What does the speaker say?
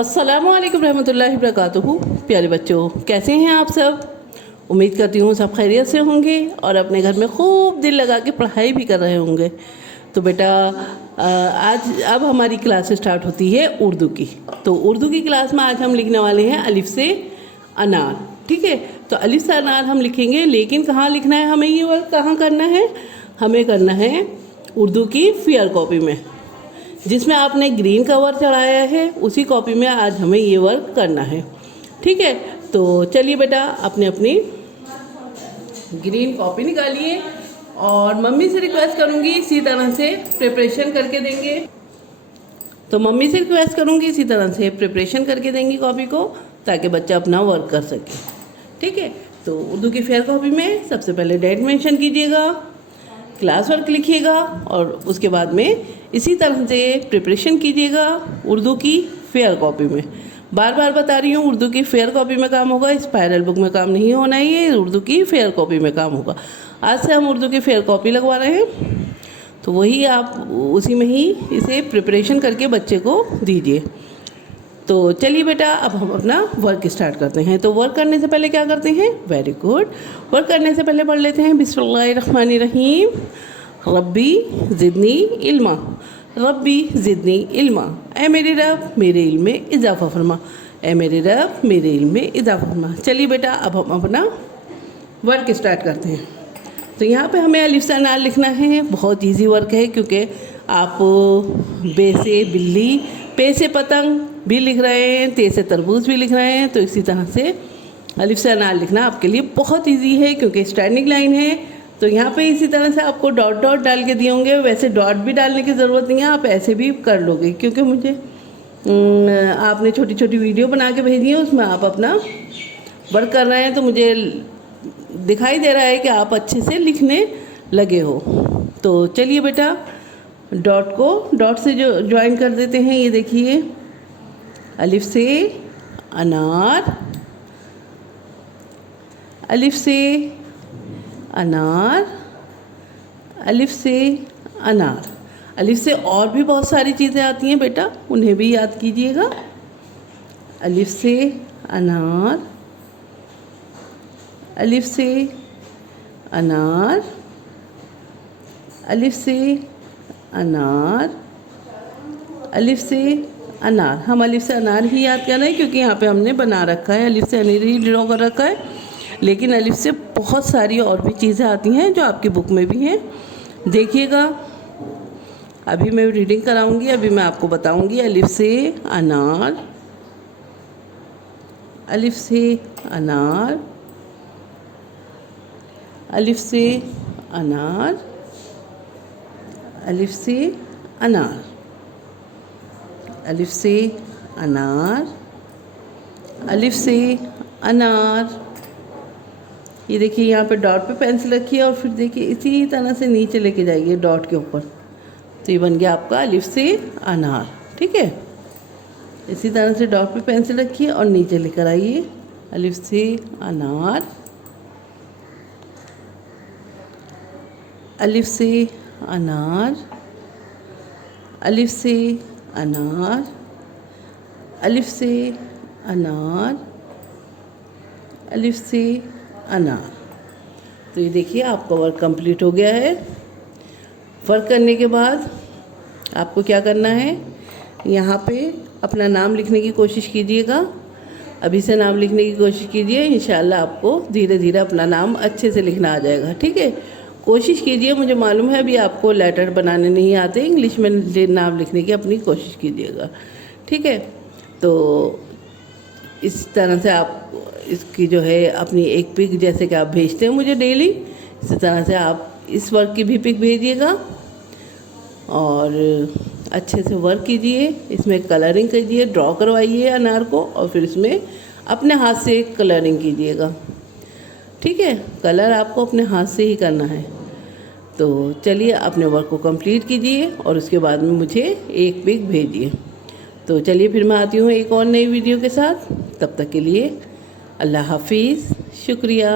अस्सलामुअलैकुम रहमतुल्लाहि वबरकातुहू। प्यारे बच्चों, कैसे हैं आप सब? उम्मीद करती हूँ सब खैरियत से होंगे और अपने घर में खूब दिल लगा के पढ़ाई भी कर रहे होंगे। तो बेटा आज अब हमारी क्लास स्टार्ट होती है उर्दू की। तो उर्दू की क्लास में आज हम लिखने वाले हैं अलिफ से अनार। ठीक है, तो अलिफ से अनार हम लिखेंगे, लेकिन कहाँ लिखना है हमें? ये वर्क कहाँ करना है? हमें करना है उर्दू की फेयर कॉपी में, जिसमें आपने ग्रीन कवर चढ़ाया है, उसी कॉपी में आज हमें ये वर्क करना है। ठीक है, तो चलिए बेटा अपनी अपनी ग्रीन कॉपी निकालिए और मम्मी से रिक्वेस्ट करूँगी इसी तरह से प्रिपरेशन करके देंगे। तो मम्मी से रिक्वेस्ट करूँगी इसी तरह से प्रिपरेशन करके देंगी कॉपी को, ताकि बच्चा अपना वर्क कर सके। ठीक है, तो उर्दू की फेयर कॉपी में सबसे पहले डेट मेंशन कीजिएगा, क्लास वर्क लिखिएगा और उसके बाद में इसी तरह से प्रिपरेशन कीजिएगा उर्दू की फेयर कॉपी में। बार बार बता रही हूँ, उर्दू की फेयर कॉपी में काम होगा, स्पायरल बुक में काम नहीं होना है, ये उर्दू की फेयर कॉपी में काम होगा। आज से हम उर्दू की फेयर कॉपी लगवा रहे हैं, तो वही आप उसी में ही इसे प्रिपरेशन करके बच्चे को दीजिए। तो चलिए बेटा अब हम अपना वर्क स्टार्ट करते हैं। तो वर्क करने से पहले क्या करते हैं? वेरी गुड, वर्क करने से पहले पढ़ लेते हैं बिस्मिल्लाहिर्रहमानिर्रहीम। रब्बी ज़िदनी इल्मा, रब्बी ज़िदनी इल्मा। ए मेरे रब मेरे इल्म में इजाफ़ा फरमा, ए मेरे रब मेरे इल्म में इजाफ़ा फरमा। चलिए बेटा अब हम अपना वर्क स्टार्ट करते हैं। तो यहाँ पे हमें अलिफ से अनार लिखना है। बहुत इजी वर्क है, क्योंकि आप बे से बिल्ली, पे से पतंग भी लिख रहे हैं, ते से तरबूज भी लिख रहे हैं। तो इसी तरह से अलिफ से अनार लिखना आपके लिए बहुत इजी है, क्योंकि स्टैंडिंग लाइन है। तो यहाँ पे इसी तरह से आपको डॉट डॉट डाल के दिए होंगे। वैसे डॉट भी डालने की ज़रूरत नहीं है, आप ऐसे भी कर लोगे, क्योंकि मुझे आपने छोटी छोटी वीडियो बना के भेजी है, उसमें आप अपना वर्क कर रहे हैं, तो मुझे दिखाई दे रहा है कि आप अच्छे से लिखने लगे हो। तो चलिए बेटा डॉट को डॉट से जो ज्वाइन कर देते हैं। ये देखिए, अलिफ से अनार, अलिफ से अनार, अलिफ से अनार। अलिफ से और भी बहुत सारी चीज़ें आती हैं बेटा, उन्हें भी याद कीजिएगा। अलिफ से अनार, अलिफ से अनार, अलिफ से अनार, अलिफ से अनार। हम अलिफ से अनार ही याद कर रहे हैं, क्योंकि यहाँ पे हमने बना रखा है, अलिफ से अनार ही ड्रॉ कर रखा है। लेकिन अलिफ से बहुत सारी और भी चीज़ें आती हैं जो आपकी बुक में भी हैं, देखिएगा। अभी मैं रीडिंग कराऊंगी, अभी मैं आपको बताऊंगी। अलिफ से अनार, अलिफ से अनार, अलिफ से अनार, अलिफ से अनार, अलिफ से अनार, अलिफ से अनार। ये देखिए यहाँ पे डॉट पे पेंसिल रखिए और फिर देखिए इसी तरह से नीचे लेके जाइए डॉट के ऊपर। तो ये बन गया आपका अलिफ से अनार। ठीक है, इसी तरह से डॉट पे पेंसिल रखिए और नीचे लेकर आइए। अलिफ से अनार, अलिफ से अनार, अलिफ से अनार, अलिफ से अनार, अलिफ से अनार। तो ये देखिए आपका वर्क कंप्लीट हो गया है। वर्क करने के बाद आपको क्या करना है? यहाँ पे अपना नाम लिखने की कोशिश कीजिएगा। अभी से नाम लिखने की कोशिश कीजिए, इंशाल्लाह आपको धीरे धीरे अपना नाम अच्छे से लिखना आ जाएगा। ठीक है, कोशिश कीजिए। मुझे मालूम है अभी आपको लेटर बनाने नहीं आते, इंग्लिश में नाम लिखने की अपनी कोशिश कीजिएगा। ठीक है, तो इस तरह से आप इसकी जो है अपनी एक पिक, जैसे कि आप भेजते हैं मुझे डेली, इसी तरह से आप इस वर्क की भी पिक भेजिएगा और अच्छे से वर्क कीजिए। इसमें कलरिंग कीजिए, ड्रॉ करवाइए अनार को और फिर इसमें अपने हाथ से कलरिंग कीजिएगा। ठीक है, कलर आपको अपने हाथ से ही करना है। तो चलिए अपने वर्क को कंप्लीट कीजिए और उसके बाद में मुझे एक पिक भेजिए। तो चलिए फिर मैं आती हूँ एक और नई वीडियो के साथ। तब तक के लिए अल्लाह हाफिज़, शुक्रिया।